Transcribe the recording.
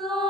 Só